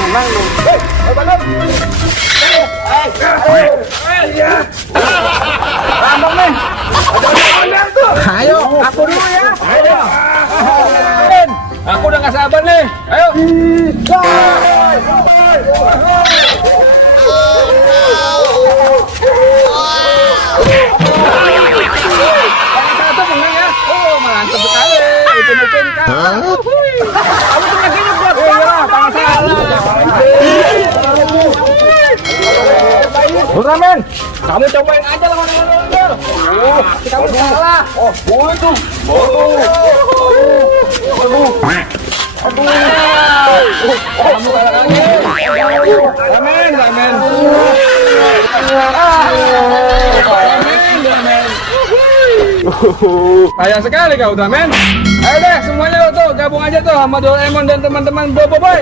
Memang lu. Balon. Rambang nih. Ayo, aku dulu ya. Ayo. Aku udah nggak sabar nih. Ayo. Satu menang ya. Oh, mantap sekali. Upin-upin kan. Kamu tuh lagi nyebut. Tangan salah. Ultraman, kamu cobain aja lawan Wonder. Kamu salah. Oh, boleh tuh. Kamu kalah lagi. Ramen. Sayang sekali kau, Ultraman. Ayo deh, semuanya tuh gabung aja tuh sama Doraemon dan teman-teman Boboiboy.